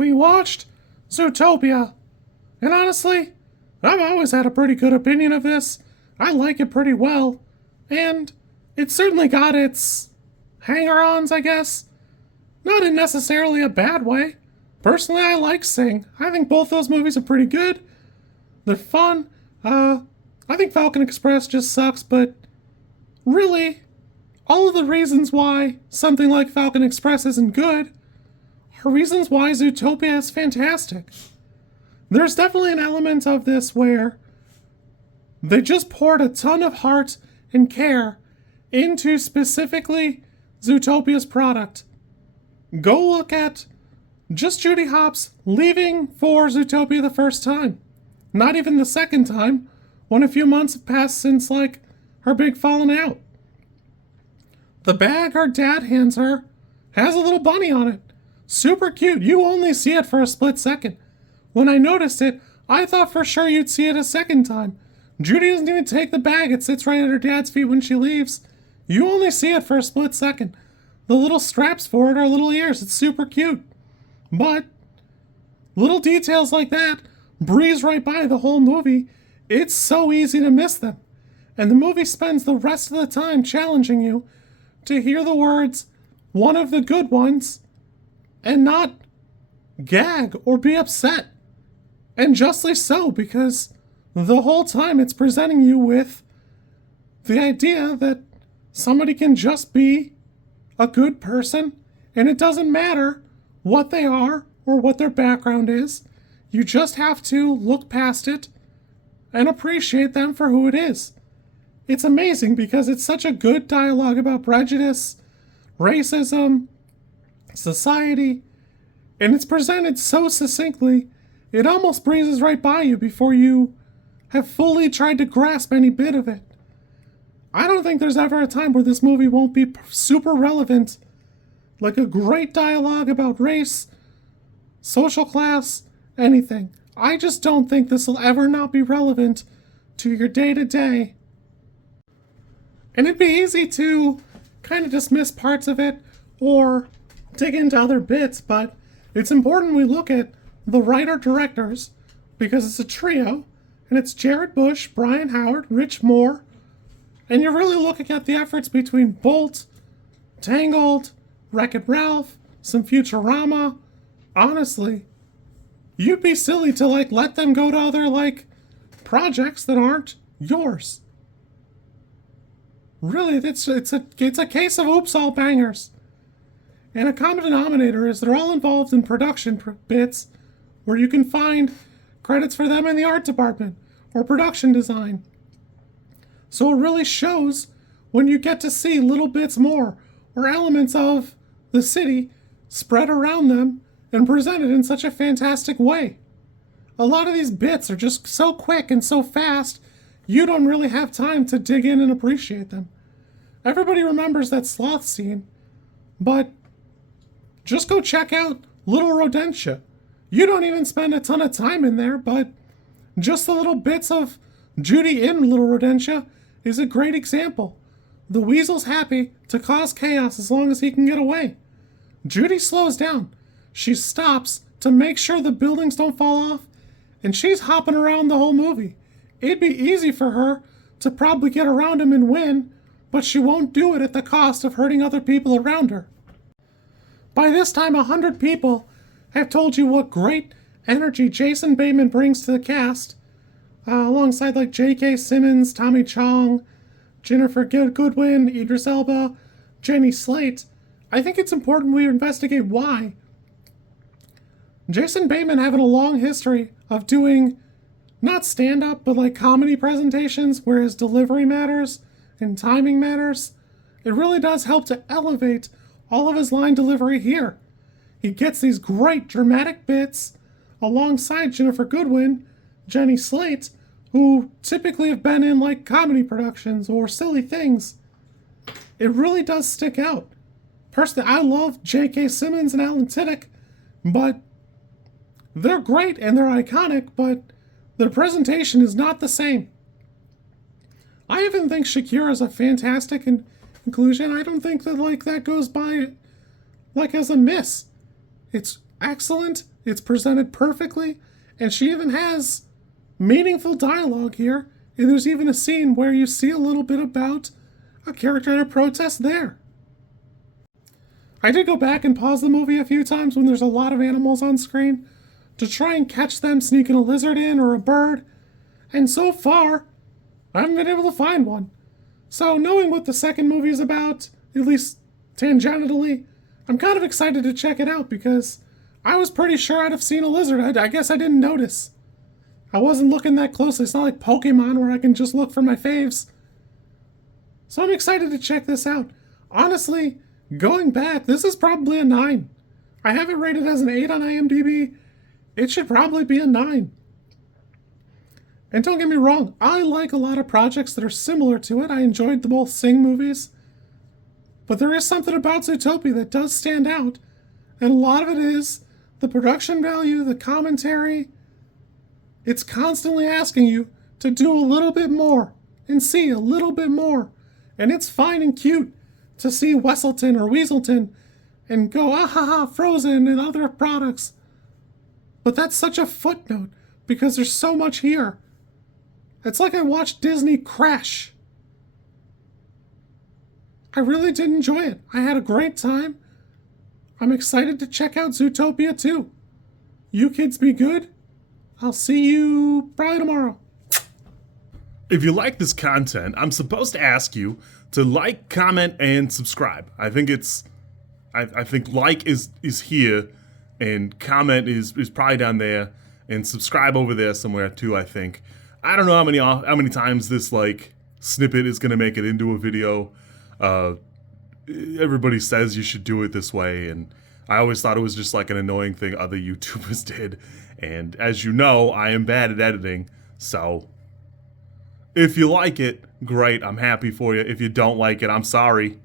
we watched Zootopia. And honestly, I've always had a pretty good opinion of this. I like it pretty well. And it's certainly got its hanger-ons, I guess. Not in necessarily a bad way. Personally, I like Sing. I think both those movies are pretty good. They're fun. I think Falcon Express just sucks, but really, all of the reasons why something like Falcon Express isn't good are reasons why Zootopia is fantastic. There's definitely an element of this where they just poured a ton of heart and care into specifically Zootopia's product. Go look at just Judy Hopps leaving for Zootopia the first time. Not even the second time, when a few months have passed since, like, her big falling out. The bag her dad hands her has a little bunny on it. Super cute. You only see it for a split second. When I noticed it, I thought for sure you'd see it a second time. Judy doesn't even take the bag. It sits right at her dad's feet when she leaves. You only see it for a split second. The little straps for it are little ears. It's super cute. But little details like that breeze right by the whole movie. It's so easy to miss them. And the movie spends the rest of the time challenging you to hear the words, one of the good ones, and not gag or be upset. And justly so, because the whole time it's presenting you with the idea that somebody can just be a good person, and it doesn't matter what they are or what their background is. You just have to look past it and appreciate them for who it is. It's amazing because it's such a good dialogue about prejudice, racism, society, and it's presented so succinctly, it almost breezes right by you before you have fully tried to grasp any bit of it. I don't think there's ever a time where this movie won't be super relevant, like a great dialogue about race, social class, anything. I just don't think this will ever not be relevant to your day-to-day. And it'd be easy to kind of dismiss parts of it or dig into other bits, but it's important we look at the writer-directors because it's a trio, and it's Jared Bush, Brian Howard, Rich Moore, and you're really looking at the efforts between Bolt, Tangled, Wreck-It Ralph, some Futurama. Honestly, you'd be silly to let them go to other projects that aren't yours. Really, it's a case of oops all bangers. And a common denominator is they're all involved in production bits where you can find credits for them in the art department or production design. So it really shows when you get to see little bits more or elements of the city spread around them and presented in such a fantastic way. A lot of these bits are just so quick and so fast, you don't really have time to dig in and appreciate them. Everybody remembers that sloth scene, but just go check out Little Rodentia. You don't even spend a ton of time in there, but just the little bits of Judy in Little Rodentia is a great example. The weasel's happy to cause chaos as long as he can get away. Judy slows down. She stops to make sure the buildings don't fall off, and she's hopping around the whole movie. It'd be easy for her to probably get around him and win, but she won't do it at the cost of hurting other people around her. By this time, 100 people have told you what great energy Jason Bateman brings to the cast, alongside J.K. Simmons, Tommy Chong, Ginnifer Goodwin, Idris Elba, Jenny Slate. I think it's important we investigate why. Jason Bateman having a long history of doing not stand-up, but comedy presentations where his delivery matters and timing matters. It really does help to elevate all of his line delivery here. He gets these great dramatic bits alongside Ginnifer Goodwin, Jenny Slate, who typically have been in comedy productions or silly things. It really does stick out. Personally, I love J.K. Simmons and Alan Tudyk, but they're great and they're iconic, but their presentation is not the same. I even think Shakira is a fantastic inclusion. I don't think that that goes by as a miss. It's excellent It's presented perfectly, and she even has meaningful dialogue here. And there's even a scene where you see a little bit about a character at a protest there. I did go back and pause the movie a few times when there's a lot of animals on screen to try and catch them sneaking a lizard in or a bird. And so far, I haven't been able to find one. So knowing what the second movie is about, at least tangentially, I'm kind of excited to check it out because I was pretty sure I'd have seen a lizard. I guess I didn't notice. I wasn't looking that closely. It's not like Pokemon where I can just look for my faves. So I'm excited to check this out. Honestly, going back, this is probably a 9. I have it rated as an 8 on IMDb. It should probably be a 9. And don't get me wrong, I like a lot of projects that are similar to it. I enjoyed the both Sing movies. But there is something about Zootopia that does stand out. And a lot of it is the production value, the commentary. It's constantly asking you to do a little bit more and see a little bit more. And it's fine and cute to see Wesselton or Weaselton and go, ah ha ha, Frozen and other products. But that's such a footnote because there's so much here. It's like I watched Disney crash. I really did enjoy it. I had a great time. I'm excited to check out Zootopia too. You kids be good. I'll see you probably tomorrow. If you like this content, I'm supposed to ask you to like, comment, and subscribe. I think like is here, and comment is probably down there, and subscribe over there somewhere too. I think. I don't know how many times this like snippet is gonna make it into a video. Everybody says you should do it this way, and I always thought it was just like an annoying thing other YouTubers did. And as you know, I am bad at editing, so if you like it, great, I'm happy for you. If you don't like it, I'm sorry.